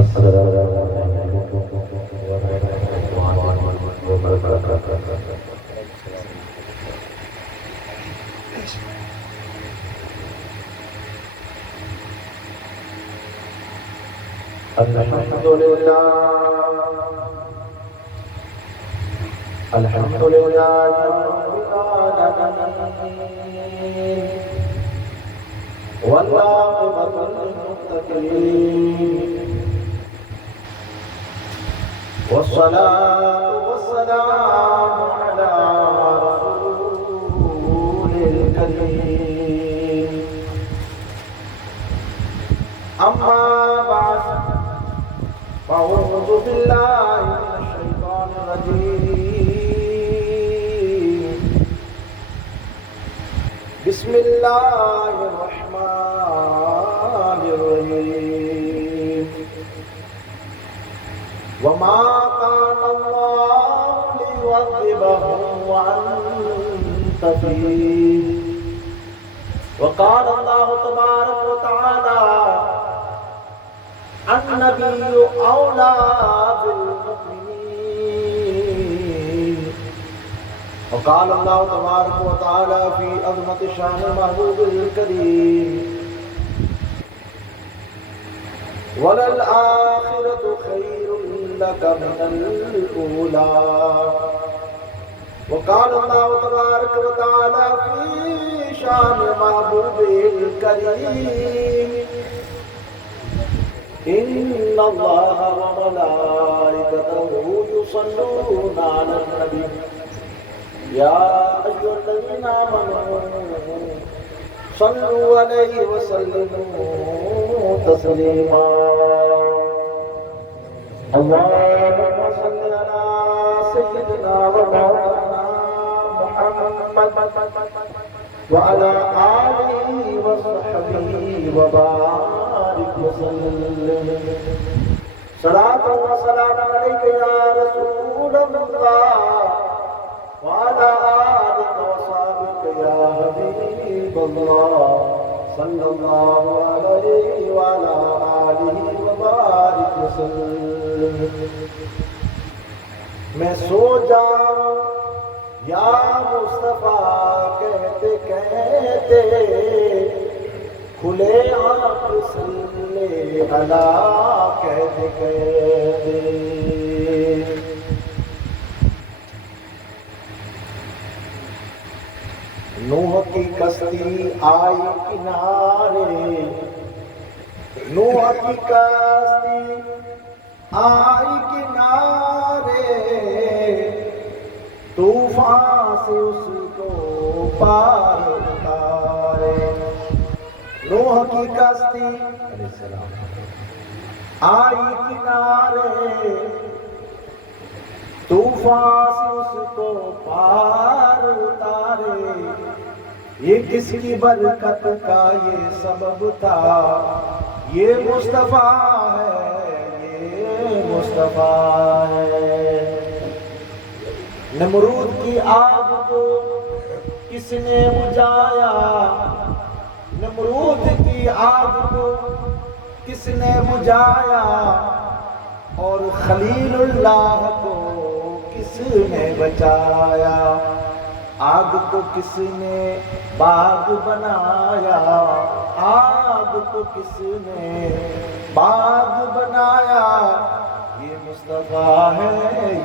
السلام علیکم ورحمۃ اللہ وبرکاتہ۔ الحمد للہ الحمد للہ رب العالمین والعاقبۃ للمتقین والصلاة والسلام على رسول الكريم أما بعد فأعوذ بالله من الشيطان الرجيم بسم الله الرحمن الرحيم وما كان الله ليعذبهم وأنت فيهم وقال الله تبارك وتعالى النبي أولى بالمؤمنين وقال الله تبارك وتعالى في عظمة شان محبوب الكريم وللآخرة خير لك من الأولى وقال الله تبارك وتعالى في شان محبوب الكريم إن الله وملائكته يصلون على النبي يا أيها الذين آمنوا صلوا عليه وسلموا تسليما اللهم صل على سيدنا ومولانا محمد وعلى آله وصحبه وبارك وسلم صلاة وسلام عليك يا رسول الله وعلى آلك وصحبك يا حبيب الله صلى الله عليه وعلى آله وبارك وسلم میں سو جاؤں یا مصطفیٰ کہتے کہتے کھلے آنکھ صلی اللہ کہتے کہتے نوح کی کشتی آئی کنارے نوح کی کشتی آئی کنارے طوفان سے اس کو پار اتارے نوح کی کشتی آئی کنارے طوفان سے اس کو پار اتارے یہ کس کی برکت کا یہ سبب تھا یہ مصطفیٰ ہے مصطفیٰ ہے نمرود کی آگ کو کس نے بجھایا نمرود کی آگ کو کس نے بجھایا اور خلیل اللہ کو کس نے بچایا آگ کو کس نے باغ بنایا آگ کو کس نے باغ بنایا یہ مصطفیٰ ہے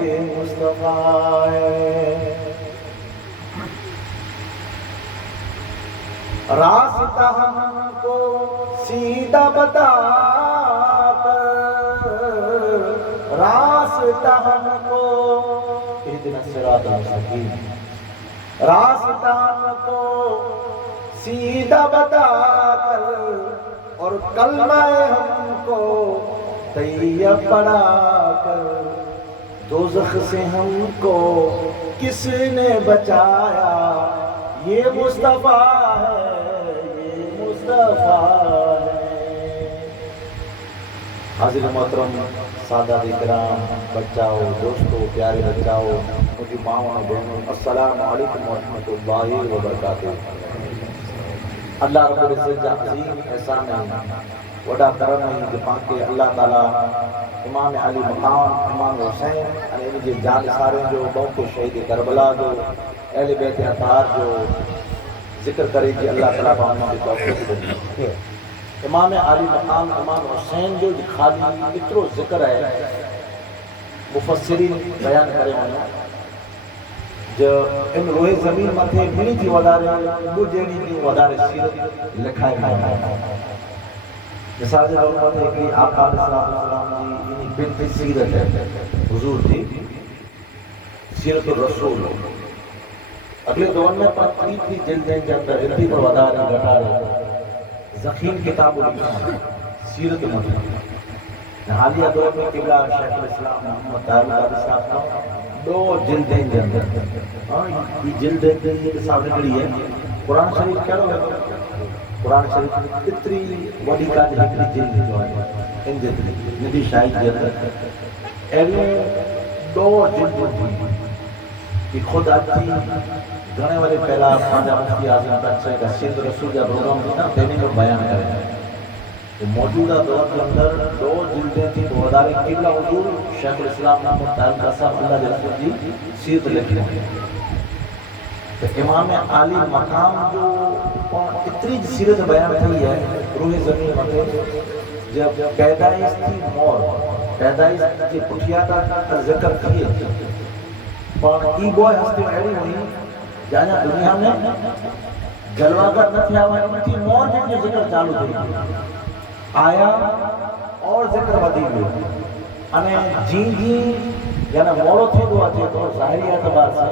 یہ مصطفیٰ ہے راستہ ہم کو سیدھا بتا کر راستہ ہم کو اہدنا الصراط المستقیم راستہ ہم کو سیدھا بتا کر اور کلمہ ہم کو طیب پڑھا کر دوزخ سے ہم کو کس نے بچایا یہ مصطفیٰ ہے یہ مصطفیٰ ہے حاضر محترم سادات اکرام بچاؤ دوستو پیارے بچاؤ مجھے ماؤں اور بہنوں السلام علیکم ورحمۃ اللہ وبرکاتہ۔ اللہ رب العزت کا عظیم احسان ہے وڈا کرم ہے کہ پاکے اللہ تعالیٰ امام علی مقام امام حسین ان کے جان سارے جو بہت شہید کربلا جو اہل بیت اطہار جو ذکر کرے کہ اللہ تعالیٰ باہم کی توفیق دے. امام علی مقام امام حسین جو خالی اترو ذکر ہے مفسرین بیان کرے ہوئے جو ان روح زمین متھے ملی تھی ودارے وہ جیڑی بھی ودارے سیرت لکھائے گئے. مثال جب متھے ایک آقا علیہ السلام جی بنت سیرت ہے حضور تھی سیرت الرسول. اگلے دور میں پتری تھی جلدیں کے اندر اتنی پر ودارے گھٹارے زخیم کتاب الاسلام سیرت مطلب حالیہ دور میں قبلہ شیخ الاسلام محمد طاہر القادری صاحب کا 2 جلدیں کے اندر یہ جلدیں کے صاحب نکلی ہے. قرآن شریف کیا لو ہے قرآن شریف اتری وڈی کا ہکڑی جلد جو ہے ان جتنی ندی شاہی کے اندر ایلو 2 جلدیں تھی کہ خود آتی گھنے والے پہلا خواجہ مفتی اعظم بخش کا سیرت رسول کا پروگرام تھا دینے کو بیان کریں. تو موجودہ دور کے اندر 2 جلدیں تھیں تو ودارے قبلہ حضور شیخ الاسلام محمد طاہر کا صاحب اللہ کے رسول جی سیرت لکھی ہے. تو امام علی مقام جو اتنی سیرت بیان تھی ہے روح زمین مطلب جب پیدائش تھی مور پیدائش کی پٹھیا کا ذکر کیے اور ای بوائے ہستے ایڑی ہوئی جہاں دنیا میں جلواگر نہ تھیا ہوا ان کی مور جن کے ذکر چالو تھی آیا اور ذکر بدی ہوئی انہیں جین جین یعنی مورو تھی دو آتے تو ظاہری اعتبار سے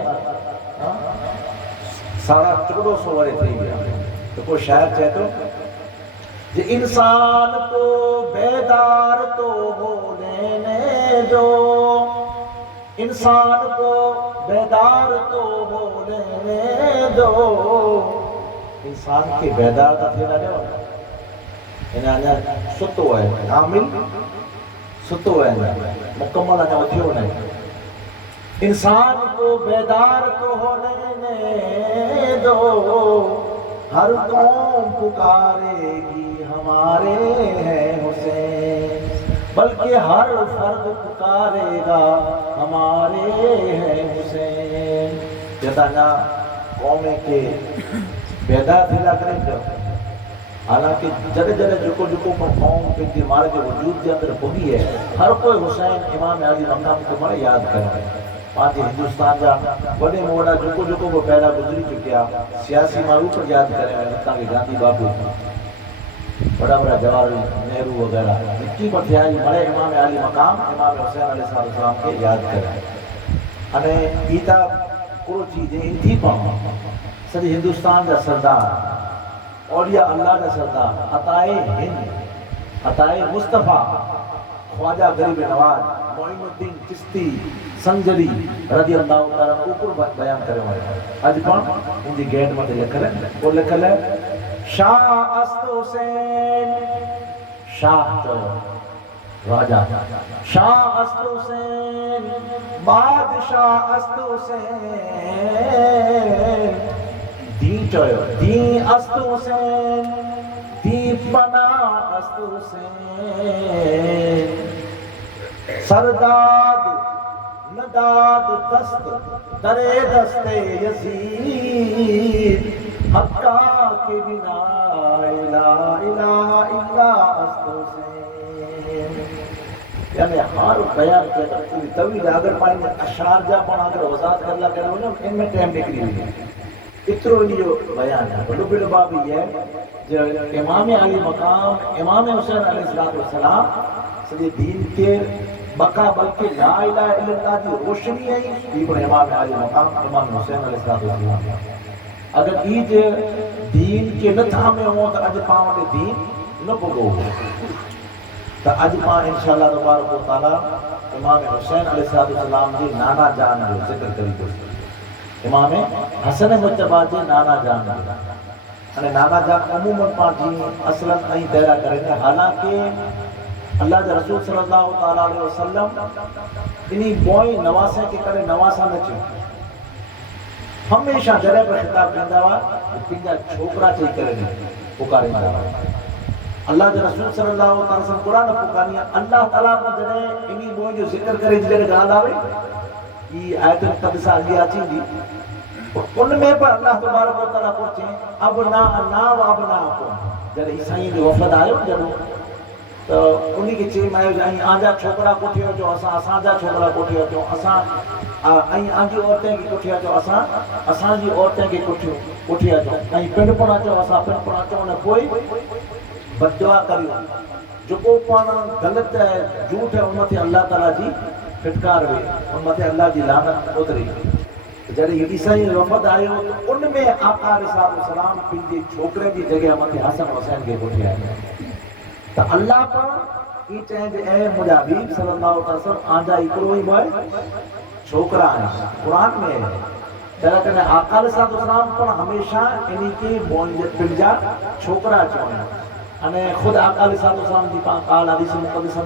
سارا 1400 ورے تھی گیا. تو کوئی شاعر چاہے تو کہ انسان کو بیدار تو ہو لینے دو انسان کو بیدار تو ہو لینے دو. انسان کے بیدار کا تھیلا جو انہیں آنیا ستو ہے کامل ستو ہے مکمل آنیا اتھیو نہیں. انسان کو بیدار تو ہو لینے دو ہر قوم پکارے گی ہمارے ہیں حسین بلکہ ہر فرد پکارے گا ہمارے ہیں حسین. جتانا قومیں کے بیدار دلا کریں جو حالانکہ جڑے جڑے جکو جکو پر قوم کے دماغ کے وجود کے اندر پوگی ہے ہر کوئی حسین امام علی مقام کو بڑا یاد کرے. آج ہندوستان جا بڑے موڑا جکو جکو کو پہلا گزری چکیا سیاسی معروف پر یاد کریں ہندوستان کے گاندھی بابو بڑا بڑا جواہر نہرو وغیرہ مٹی پر تھیا بڑے امام علی مقام امام حسین علیہ السلام کے یاد کریں. انہیں ایتا کو چیزیں انتھی پاؤں سجی ہندوستان کا سردار اولیاء اللہ کا سردار عطائے ہند عطائے مصطفیٰ خواجہ غریب نواز معین الدین چشتی سنجری رضی اللہ تعالیٰ اوپر بیان کرے ہوئے آج پان ان دی گیٹ میں لکھ رہے ہیں وہ لکھ رہے ہیں شاہ است حسین شاہ تو راجہ شاہ است حسین بادشاہ است حسین دین چوئے دین است حسین دین پناہ است حسین سرداد نداد دست درے دست یزید حقا کے بنا الہ الہ الا است حسین. یعنی ہر بیان کے پوری طویل اگر پائیں اشعار جا پڑھا کر وضاحت کرلا کرے ہو نا ان میں ٹائم نکلی ہوئی ہے اترو لیو بیان ہے. بلو بلو بابی ہے جو امام علی مقام امام حسین علیہ السلام سجے دین کے بقا بلکہ لا الہ الا اللہ کی روشنی ہے یہ پر امام علی مقام امام حسین علیہ السلام. اگر ایج دین کے نہ تھامے ہوں تو اج پاؤں نے دین نہ پگو تو اج پاؤں انشاءاللہ تبارک و تعالی امام حسین علیہ السلام جی نانا جان جو ذکر کری دو امام حسن مجتبہ جی نانا جان جو نانا جان عموماً پاؤں جی اصلاً نہیں دیرہ کریں گے. حالانکہ اللہ کے رسول صلی اللہ تعالیٰ علیہ وسلم انہی بوئی نواسے کے کرے نواسا نہ چاہیے ہمیشہ جرے پر خطاب کرنا ہوا پنجا چھوکرا چاہیے کرے پکارے نہ اللہ کے رسول صلی اللہ علیہ وسلم قرآن پکانی اللہ تعالیٰ کو جڑے انہی بوئیں جو ذکر کرے جڑے گال آوے یہ آیت مقدسہ آگے آچیں گی ان میں پر اللہ تبارک و تعالیٰ کو چاہیں ابناءنا و ابناءکم جڑے عیسائیں جو وفد آئے ہو جڑو تو انہی کے چاہیں میں جائیں آنجا چھوکرا کوٹھے ہو جو اساں جا چھوکرا کوٹھے ہو جو اساں آنجی عورتیں کی کوٹھے ہو جو اساں جی عورتیں کی کوٹھے ہو جو پنڈ پڑا چو اساں پنڈ پڑا چو انہیں کوئی بددعا کریو جو کو پانا غلط ہے جھوٹ ہے ان متے اللہ تعالیٰ جی پھٹکار ہوئے ان متے اللہ جی لعنت اتری جڑے عیسائی وفد آئے ہو تو ان میں آقا علیہ السلام پنجی چھوکرے کی جگہ متے حسن حسین کے کوٹھے آئے تو اللہ پر یہ چاہیں کہ اے مجھے حبیب صلی اللہ علیہ وسلم آنجا اکرو ہی بوئے چھوکرا ہے قرآن میں ہے جرا کہ آقا علیہ السلام پر ہمیشہ انہی کی پنجا چھوکرا چوئے અને ખુદ આકા અલી સલામ જી કાલ હદીસ મુકદ્દસ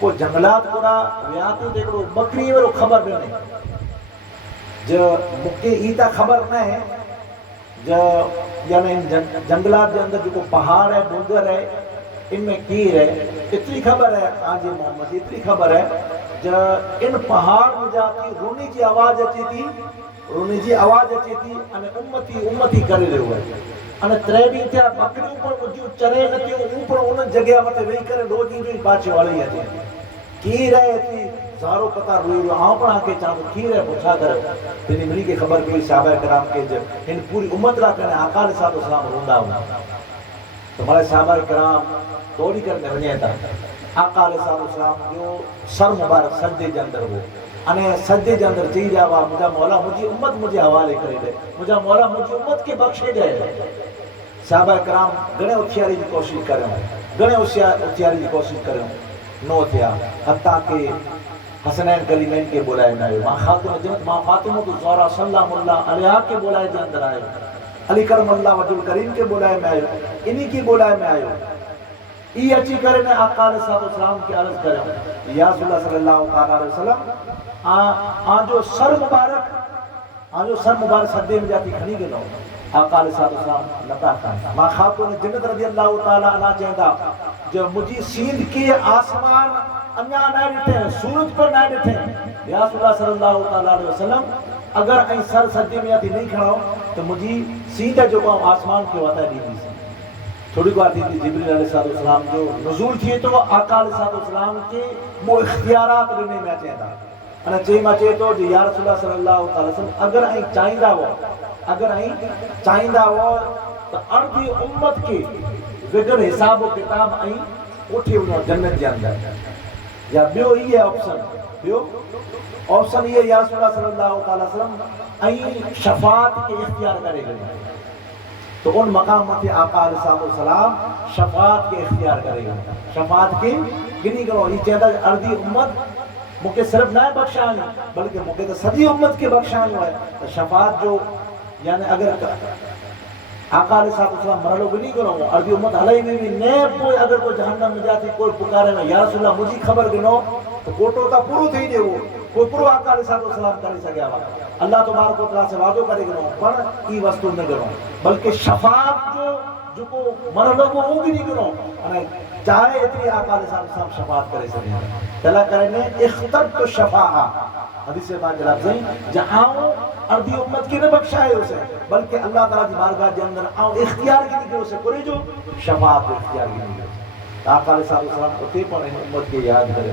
کو جنگلات پورا ویاتو دیکھو بکری وہ خبر نہیں جو مکے ایتا خبر نہ ہے جو یعنی جنگلات کے اندر جو پہاڑ ہے ڈونگر ہے ان میں کیر ہے اتنی خبر ہے آج محمد اتنی خبر ہے جو ان پہاڑ میں جاتی رونی کی آواز اچھی تھی رونی جی آواز اچھی تھی انہیں امتی کرے رہے ہوئے انہیں تریبی تھیا بکری اوپر جو چرے نہ تھے اوپر انہیں جگہ مطے وہی کرے روز جو باچے والی ہے کیر ہے اتنی زارو قطار روئی روئی آن پر آنکے چاہتے کیر ہے پوچھا کر تینی ملی کے خبر کوئی صحابہ کرام کے جب ان پوری امت را کرنے آقا علیہ السلام روندہ ہونا تو ہمارے صحابہ کرام توڑی کرنے بنیے تھا آقا علیہ السلام جو سر مبارک سجدے کے اندر ہو انہیں سجدے کے اندر چاہیے جاوا مجھا مولا مجھے امت مجھے حوالے کرے دے مجھا مولا مجھے امت کے بخشے جائے صحابہ کرام گنے اتھیاری کی کوشش کریں گنے اتھیاری کی کوشش کریں نو تھیا حتیٰ کہ حسنین کلیمین کے بولائے نہ آئے ماں خاتون جنت ماں فاطمہ تو زہرا صلی اللہ علیہ کے بولائے کے اندر آئے علی کرم اللہ وجہ الکریم کے بولائے میں آئے انہی کی بولائے میں آئے ای اچھی کرے نے آقا علیہ السلام کی عرض کریں یا رسول اللہ صلی اللہ علیہ وسلم آن جو سر مبارک سردے میں جاتی کھنی گئے نو آقا علیہ السلام نتا کھانا ماں خاتون جنت رضی اللہ تعالیٰ عنہ چاہتا جو مجھے سیندھ کے آسمان انیا نہ ڈٹھے ہیں سورج پر نہ ڈٹھے ہیں یا رسول اللہ صلی اللہ علیہ وسلم اگر این سر سردی میں آتی نہیں کھڑا ہو تو مجھے سیدھا جو کہوں آسمان کے وطا دی دی سے تھوڑی کو آتی تھی جبریل علیہ السلام جو نزول تھی تو آقا علیہ السلام کے وہ اختیارات لینے میں چاہتا انہیں چاہیے میں چاہے تو یا رسول اللہ صلی اللہ علیہ وسلم اگر این چاہیندہ ہو تو اردی امت کے وگر حساب و کتاب این اٹھے انہوں جنت کے اندر یا بیو یہ آپشن یہ یا رسول اللہ صلی اللہ علیہ وسلم این شفاعت کے اختیار کرے گئے تو ان مقام میں آقا علیہ السلام شفاعت کے اختیار کرے گئے شفاعت کی گنی کرو یہ چاہتا ہے اردی امت مکہ صرف نہ بخشان بلکہ مکہ تو صدی امت کے بخشان ہوئے تو شفاعت جو یعنی اگر آقا علیہ السلام مرلو بھی نہیں کرو اردی امت حلائی میں بھی نیب کوئی اگر کوئی جہنم میں جاتی کوئی پکارے میں یا رسول اللہ مجھے خبر گنو تو کوٹو تا پورو تھی دے وہ کوئی پورو آقا علیہ السلام کرے سکیا ہوا اللہ تبارک و تعالیٰ سے وعدو کرے گنو پر ای وستو نہ گنو بلکہ شفاعت جو کو مرلو وہ بھی نہیں گنو چاہے اتنی آقا علیہ السلام شفاعت کرے سکیا تلا کرنے اخترت شفاعہ حدیث پاک جلاب زین جہاں اردی امت کی نہ بخشائے اسے بلکہ اللہ تعالیٰ کی بارگاہ کے اندر آؤ اختیار کی نہیں اسے کرے جو شفاعت اختیار کی نہیں آقا علیہ السلام کو تے پر امت کے یاد کرے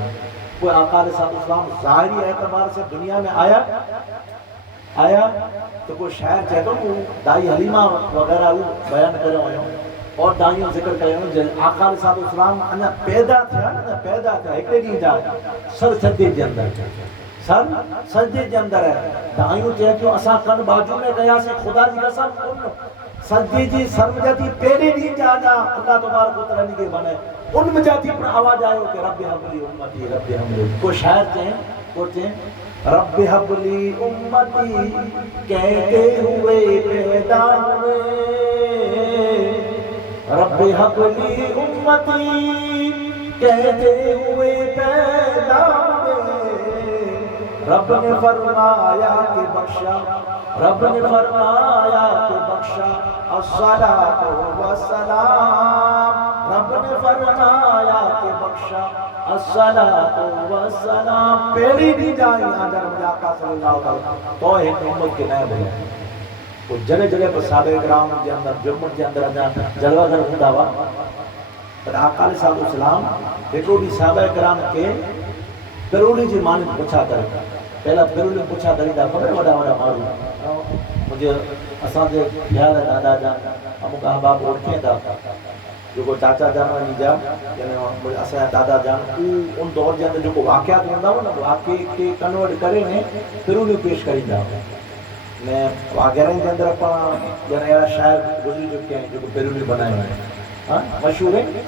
کوئی آقا علیہ السلام ظاہری اعتبار سے دنیا میں آیا تو کوئی شاعر چاہتا ہوں دائی حلیمہ وغیرہ بیان کرے ہوئے اور دائیوں ذکر کرے ہوئے آقا علیہ السلام انہا پیدا تھا ایک نہیں جا سر سجدے کے اندر سر سجدے کے اندر ہے دائیوں چاہتے ہوں اساں کن باجو میں گیا سے خدا جی قسم ان سجدے جی سر میں جاتی پیرے نہیں جانا اللہ تبارک و تعالیٰ کے بنے ان میں جاتی پر آواز آئے ہو کہ رب حبلی امتی رب حبلی کوئی شاعر چاہیں رب حبلی امتی کہتے ہوئے پیدا ہوئے رب حبلی امتی کہتے ہوئے پیدا ہوئے رب نے فرمایا کہ بخشا رب نے فرمایا کہ بخشا الصلاۃ والسلام رب نے فرمایا کہ بخشا الصلاۃ والسلام پہلی نہیں جائیں اگر مجھے آقا صلی اللہ علیہ وسلم تو ایک امت کے نئے بھائی وہ جگہ جگہ پر صحابہ کرام کے اندر جمعت کے اندر جلوہ گھر ہوتا ہوا پر آقا علیہ السلام دیکھو بھی صحابہ کرام کے پیرولی جی مانی پوچھا کرتا پہلا پیرولی پوچھا کریتا خبر وڈا مارو مجھے اساں دے خیال ہے دادا جان ہم کا احباب اوڑکھیں تھا جو کو چاچا جان وانی جا یعنی اساں دادا جان ان دور جاندے جو کو واقعات ہوندا ہو نا واقعے کے کنورٹ کرے نے پیرولی پیش کریندا میں واقعے کے اندر اپنا یعنی ایرا شاعر گزری چکے ہیں جو کو پیرولی بنائے ہوئے ہیں مشہور ہے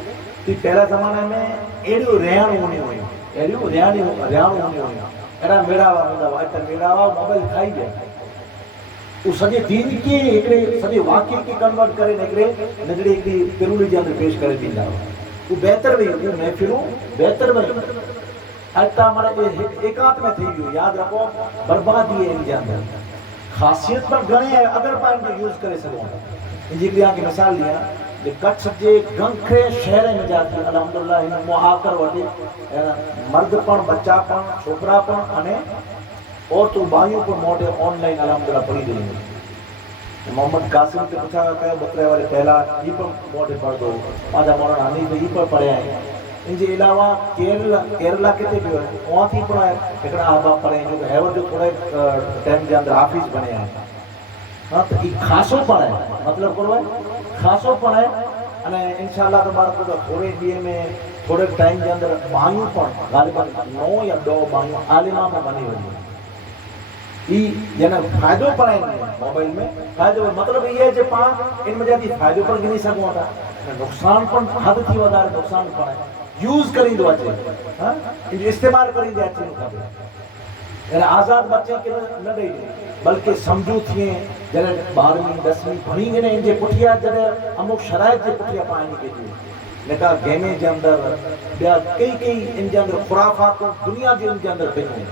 کہ پہلا زمانے میں ایڈیو ریان ہونی ہوئی ایڈیو ریان ہونی ہوئی ایرا میرا ہوندا ہوا ایتا میرا ہوا موبائل کھائی گیا وہ سجے دین کی ایکڑے سجے واقعے کی کنورٹ کرے نکرے نجڑے ایک پیرولی جے اندر پیش کرے دیندا وہ بہتر وی وہ محفلوں بہتر وی اتا مرے ایکات میں تھی ہوئی یاد رکھو بربادی ہے ان کے اندر خاصیت پر گنے ہیں اگر پائیں جو یوز کرے سکوں ان جی کلیاں کی مثال لیا کہ کچھ جے گنکھے شہر میں جاتی الحمدللہ ان محاکر وٹی مرد پن بچہ پن چھوکرا پن انے اور تو بھائیوں پر موٹے آن لائن الحمدللہ پڑھی دیں محمد قاسم کے پوچھا کہ بکرے والے پہلا یہ پر موٹے پڑھ دو آجا مولانا حنیف یہ پر پڑھے ہیں ان کے علاوہ کیرلا کتے بھی ہے وہاں تھی پڑھا ہے ایکڑا احباب پڑھے ہیں جو کہ ہیور جو تھوڑے ٹائم کے اندر حافظ بنے ہیں ہاں تو یہ خاصوں پڑھا ہے مطلب کرو ہے خاصوں پڑھا ہے انشاءاللہ تبارک و تھوڑے دیئے میں تھوڑے ٹائم کے اندر بائیوں پڑھ غالباً 9 یا 2 بائیوں عالمہ میں بنے ہوئی یعنی فائدوں پر ہیں موبائل میں فائدوں مطلب یہ ہے کہ پاں ان میں جاتی فائدوں پر گنی سکوں ہوتا نقصان پر حد تھی ودار نقصان پر ہے یوز کریں دو اچھے استعمال کریں دے اچھے یعنی آزاد بچے کے نہ دے بلکہ سمجھو تھے جنہیں 12ویں 10ویں پڑھی گے ان کے پٹھیا جنہیں اموک شرائط کے پٹھیا پائیں کے لیے نکا گیمیں کے اندر بیا کئی ان کے اندر خرافات دنیا کے ان کے اندر پہنے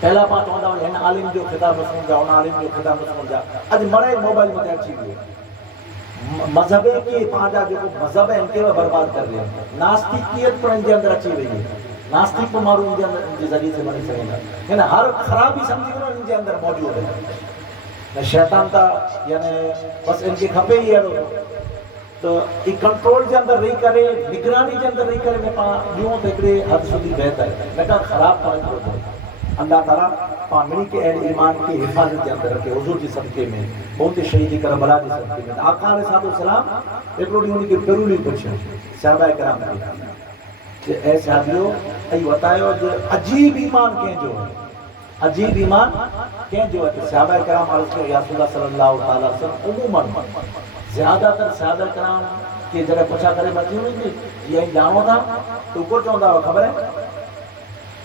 پہلا پانچ ہوندہ ہے عالم جو خطاب مسلم جا ہونا عالم جو خطاب مسلم جا آج مرے موبائل میں اچھی ہوئے مذہب کی پانچا جو مذہب ہے ان کے وہ برباد کر رہے ہیں ناستیکیت پر ان کے اندر اچھی ہوئی ہے ناستیک پر مارو ان کے اندر ذریعے سے بنی سکیں گا یعنی ہر خرابی سمجھی گنا ان کے اندر موجود ہے شیطان تا یعنی بس ان کے کھپے ہی ہے تو ایک کنٹرول کے اندر رہی کرے نگرانی کے اندر رہی کرے میں پاں یوں تکڑے حد سدی بہتر ہے میں کہا خراب پائیں ہوتا ہے اللہ تعالیٰ پامنی کے اہل ایمان کی حفاظت کے اندر رکھے حضور جی صدقے میں بہت شہید کربلا جی صدقے میں آقا علیہ السلام ایک روٹی ہونے کی پیرولی پوچھیں صحابہ کرام کہ اے صحابیوں ای بتائیو جو عجیب ایمان کہیں جو ہے عجیب ایمان کہیں جو ہے صحابہ کرام عرض کے یا رسول اللہ صلی اللہ علیہ وسلم عموماً زیادہ تر صحابہ کرام کی جگہ پوچھا کرے بچی ہوئی تھی یہ جانو تھا تو کو چاہتا ہوا خبر ہے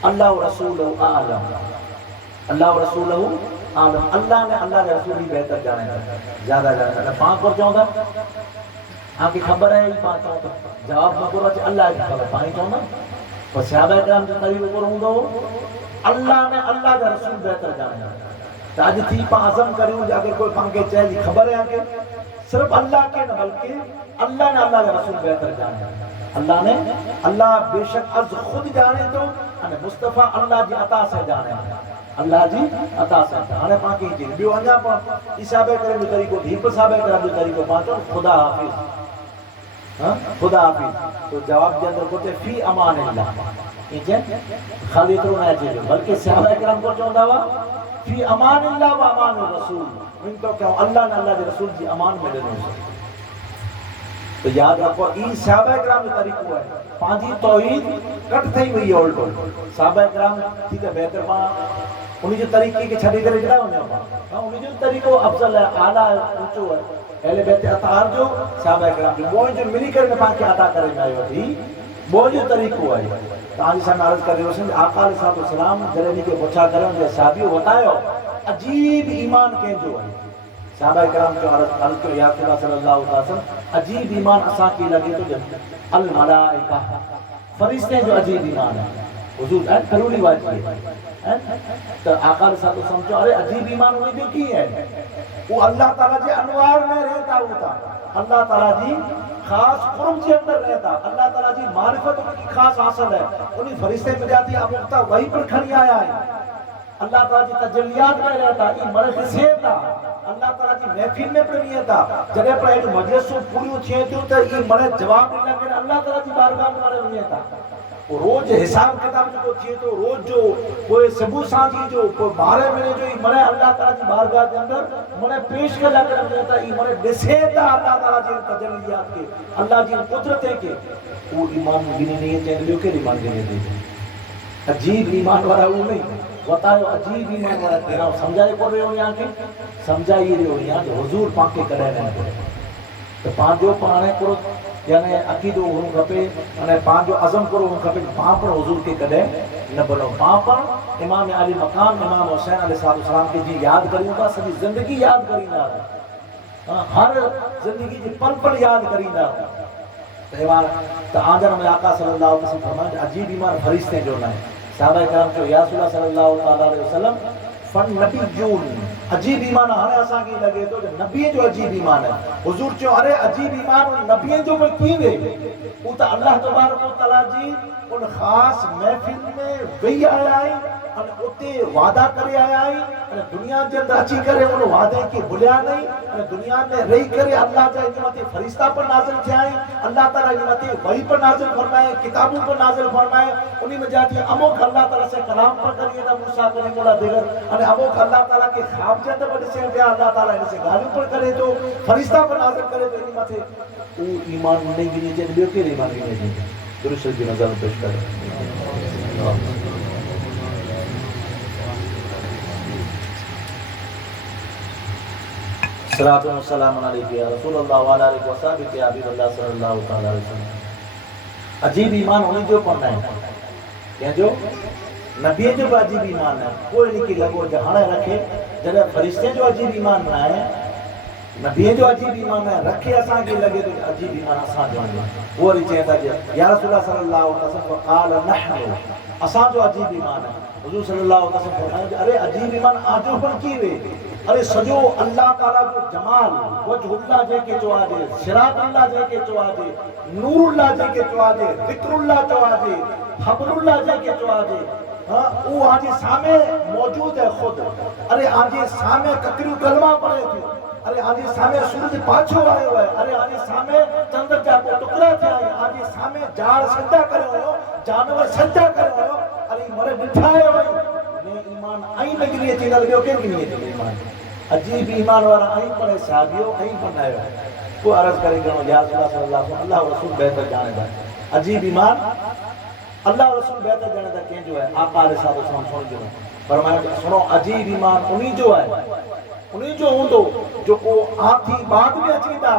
اللہ و رسولہ عالم اللہ و رسولہ عالم اللہ نے اللہ کے رسول ہی بہتر جانے گا زیادہ جانے گا پانچ پر چاہتا ہاں کی خبر ہے یہ پانچ چاہتا جواب نہ کرو اللہ کی خبر پانچ چاہتا اور صحابہ کرام جو قریب اوپر ہوں گا اللہ نے اللہ کا رسول بہتر جانے گا تاج تھی پا عظم کروں اگر کوئی پانکے چاہے جی خبر ہے آگے صرف اللہ کے نہ بلکہ اللہ نے اللہ کا رسول بہتر جانے گا اللہ نے اللہ بے شک از خود جانے تو مصطفیٰ اللہ جی عطا سے جانے اللہ جی عطا سے جانے پاکی جی بیو انجا پا صحابہ کرم جو طریقوں دھیپ صحابہ کرم جو طریقوں پانچوں خدا حافظ خدا حافظ تو جواب دے اندر کہتے فی امان اللہ خالی اترو نہ چاہیے بلکہ صحابہ کرم کو چاہتا ہوا فی امان اللہ و امان الرسول ان تو کہوں اللہ نے اللہ کے رسول جی امان میں دینے سے تو یاد رکھو ای صحابہ کرام جو طریقہ ہے پانچی توحید کٹ تھی ہوئی ہے اولٹو صحابہ کرام ٹھیک ہے بہتر پاں انہیں جو طریقے کے چھڑی کرے جڑا ہونے ہوگا انہیں جو طریقہ افضل ہے اعلیٰ ہے اونچو ہے اہل بیت اطہار جو صحابہ کرام جو وہ جو ملی کر میں پاں کے عطا کرے میں آئی ہوتی وہ جو طریقہ ہے تو آج سے میں عرض کر رہے ہیں آقا علیہ السلام جلے کے پوچھا کریں جو صحابی بتائے ہو عجیب ایمان کے جو ہے صحابہ کرام جو عرض کو یا خدا صلی اللہ علیہ وسلم عجیب ایمان اساں کی لگے تو جب الملائکہ فرشتے جو عجیب ایمان ہے حضور کرولی واجی ہے تو آقا علیہ السلام سمجھو ارے عجیب ایمان ہوئی جو کی ہے وہ اللہ تعالیٰ جی انوار میں رہتا ہوتا اللہ تعالیٰ جی خاص قرم کے اندر رہتا اللہ تعالیٰ جی معرفت ان کی خاص حاصل ہے انہیں فرشتے میں جاتی اب اکتا وہی پر کھڑی آیا ہے اللہ تعالیٰ جی تجلیات میں رہتا یہ مرد سے تھا اللہ تعالیٰ جی محفل میں پر نہیں تھا جگہ پر ایک مجلس سے پوری اچھے تھی تو یہ مرد جواب نہیں لگے اللہ تعالیٰ جی بارگاہ میں مرد نہیں تھا روز حساب کتاب جو تھی تو روز جو کوئی سبو سانجی جو کوئی بارے میں جو یہ مرے اللہ تعالیٰ جی بارگاہ کے اندر مرے پیش کر لگے نہیں تھا یہ مرے ڈسے تھا اللہ تعالیٰ جی تجلیات کے اللہ جی قدرتیں کے وہ ایمان گنے نہیں چاہتے جو کہ ایمان گنے دے عجیب ایمان والا وہ نہیں بتاؤ عجیب ایمان والا تیرا سمجھائے کو رہے ہو یہاں کے سمجھائیے رہے ہو یہاں جو حضور پاکے کرے رہے تو پانچوں پرانے کرو یعنی عقیدو ہوں کھپے یعنی پانچوں عظم کرو ہوں کھپے پاں پر حضور کے کدے نہ بنو پاں پر امام علی مقام امام حسین علیہ السلام کے جی یاد کریں گا سبھی زندگی یاد کریں گا ہر زندگی جی پل پل یاد کریں گا تو آجر میں آقا صلی اللہ علیہ وسلم فرمائے عجیب ایمان فرشتے جو نہ ہے صحابہ کرام جو یا رسول اللہ صلی اللہ علیہ وسلم فن نبیون عجیب ایمان ہمیں اساں کی لگے تو نبی جو عجیب ایمان ہے حضور چو ارے عجیب ایمان نبی جو پر کی وے وہ تو اللہ تبارک و تعالی جی ان خاص محفل میں وہی آیا ہے اور اتے وعدہ کرے آیا ہے اور دنیا کے اندر اچھی کرے ان وعدے کی بھولیا نہیں اور دنیا میں رہی کرے اللہ جا نعمت فرشتہ پر نازل تھیا ہے اللہ تعالی نعمت وحی پر نازل فرمائے کتابوں پر نازل فرمائے انہی میں جاتی ہے اموک اللہ تعالی سے کلام پر کریے دا موسیٰ کرے مولا دیگر اور اموک اللہ تعالی کے خواب کے اندر بڑے سے دیا اللہ تعالی ان سے گالیوں پر کرے تو فرشتہ پر نازل کرے تو نعمت وہ ایمان نہیں گنی جائے نبیوں کے ایمان گنی جائے درست کی نظر پیش کرے صلاۃ و سلام علیک یا رسول اللہ و علیہ وسلم یا حبیب اللہ صلی اللہ تعالی علیہ وسلم عجیب ایمان ہونے جو پڑھنا ہے کہ جو نبی جو عجیب ایمان ہے کوئی نہیں کہ لگو جہاں رکھے جب فرشتے جو عجیب ایمان نہ ہے نبی جو عجیب ایمان ہے رکھے اساں کے لگے تو عجیب ایمان اساں جو ہے وہ ری چاہتا کہ یا رسول اللہ صلی اللہ علیہ وسلم قال نحن اساں جو عجیب ایمان ہے حضور صلی اللہ علیہ وسلم فرمایا کہ ارے عجیب ایمان آجو پر کی وے ارے سجو اللہ تعالیٰ جو جمال وجہ اللہ جے کے چوا دے صراط اللہ جے کے چوا دے نور اللہ جے کے چوا دے ذکر اللہ چوا دے حبل اللہ جے کے چوا دے وہ آجے سامنے موجود ہے خود ارے آجے سامنے ککریو کلمہ پڑھے تھے ارے آجے سامنے سورج پاچھو آئے ہوئے ارے آجے سامنے چندر جا کو ٹکرا تھے آئے آجے سامنے جار سجدہ کرے ہوئے جانور سجدہ کرے ہوئے ارے مرے بٹھائے ہوئے میں ایمان آئی نگریے چیزا لگے ہو کہ نہیں ہے ایمان عجیب ایمان والا آئیں پڑھے صحابیوں آئیں پڑھنا ہے کو عرض کرے گا یا اللہ صلی اللہ علیہ وسلم اللہ رسول بہتر جانے دا عجیب ایمان اللہ رسول بہتر جانے دا کہیں جو ہے آقا علیہ السلام سن جو ہے فرمایا کہ سنو عجیب ایمان انہی جو ہے انہی جو ہوں دو جو کو آتھی بات بھی اچھی دا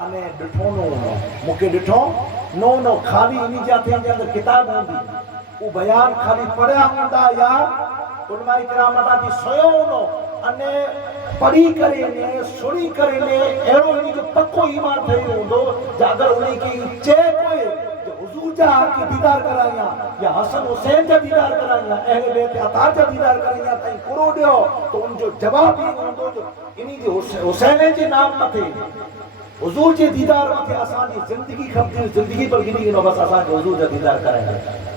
انہیں ڈٹھو نو مکے ڈٹھو نو خالی انہی جاتے ہیں اندر کتاب ہوں دی وہ بیان خالی پڑھا ہوں دا یا علماء کرام ادا دی سویو نو انہیں پڑھی کرے نے سنی کرے نے ایڑو انہی جو پکو ایمان تھے ہوں دو جا اگر انہی کی چیک ہوئے جو حضور جا کی دیدار کرائیاں یا حسن حسین جا دیدار کرائیاں اہل بیت عطار جا دیدار کرائیاں تائیں کرو دیو تو ان جو جواب ہی ہوں دو جو انہی جو حسین جے نام نہ تھے حضور جے دیدار مکے آسان جی زندگی خبتی زندگی پر گنی گنو بس آسان جے حضور جا دیدار کرائیاں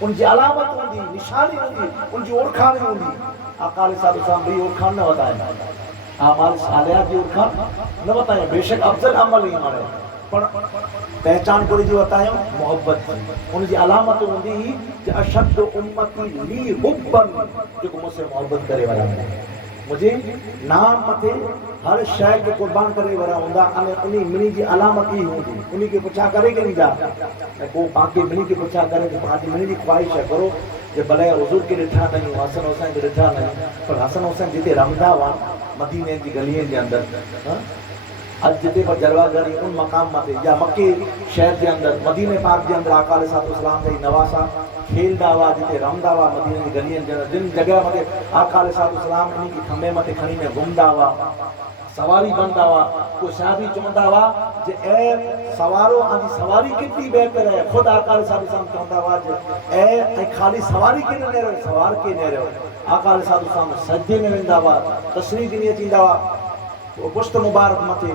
ان جی علامت ہوں دی نشانی ہوں دی ان جی اڑکھانے ہوں دی آقا علیہ السلام بھی اڑکھان نہ بتائیں آمال صالحہ کی اڑکھان نہ بتائیں بے شک افضل عمل ہی ہمارے پر پہچان کو جو بتائیں محبت کی ان کی علامت ہوں دی کہ اشد امتی لی حبن جو کہ مجھ سے محبت کرے والا ہے مجھے نام متے ہر شے کے قربان کرے والا ہوندا انہیں منی کی علامت ہی ہوں دی انہی کے پچھا کرے کہ نہیں جا کو باقی منی کے پچھا کرے کہ باقی منی کی خواہش ہے کرو کہ بلے حضور کی ڈٹھا نہیں حسن حسین کی ڈٹھا نہیں پر حسن حسین جتے رمضا وان مدینے کی گلیاں کے اندر اج جتے پر جلوہ گری ان مقام متے یا مکے شہر کے اندر مدینے پاک کے اندر آقا علیہ السلام سے نواسا کھیل داوا جتے رم داوا مدینے کی گلیاں کے اندر جن جگہ متے آقا علیہ السلام انہی کی کھمبے متے کھڑی میں گم داوا سواری بند داوا کوئی صحابی چوندا وا جے اے سوارو آنی سواری کتنی بہتر ہے خود آقا علیہ السلام چوندا وا جے اے خالی سواری کے نہ رہے سوار کے نہ رہے آقا علیہ السلام سجدے میں ویندا وا تسلیح دینی چیندا وا پشت مبارک متے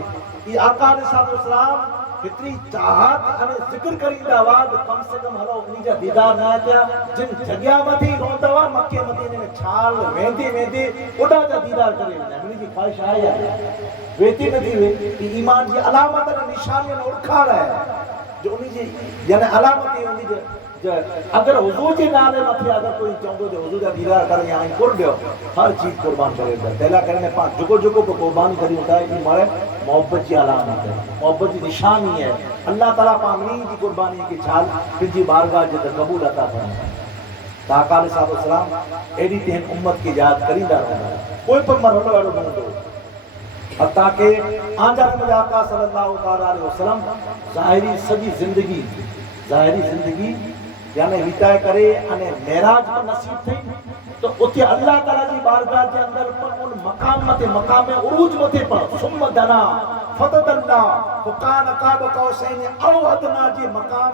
یہ آقا علیہ السلام اتنی چاہت ہمیں ذکر کریندا وا کم سے کم ہلو انہی جا دیدار نہ تھیا جن جگہ متی روندا وا مکے مدینے میں چھال ویندے ویندے اڈا جا دیدار کرے انہی کی خواہش آئی ہے ویتی ندی وے ایمان جی علامت اور نشانی اڑکھا رہا ہے جو انہی جی یعنی علامت ہی انہی جو اگر حضور جی نالے متھے اگر کوئی چاہندو جو حضور کا دیدار کرے یہاں کر دیو ہر چیز قربان کرے گا پہلا کرنے پاس جگو کو قربان کری ہوتا ہے یہ ہمارے محبت کی علامت ہے محبت کی نشانی ہے اللہ تعالیٰ پامنی کی قربانی کی چھال پھر جی بارگاہ جدر قبول عطا فرمائے آقا علیہ السلام ایڈی تہن امت کی یاد کریندہ رہا کوئی پر مرحلہ ایڈو بن دو حتیٰ کہ آنجا نبی آقا صلی اللہ علیہ وسلم ظاہری زندگی یعنی ہدایت کرے انہیں معراج پر نصیب تھی تو اتھے اللہ تعالیٰ جی بارگاہ کے اندر پر ان مقام عروج متے پر ثم دنا فتد اللہ فقان قاب قوسین او ادنا جی مقام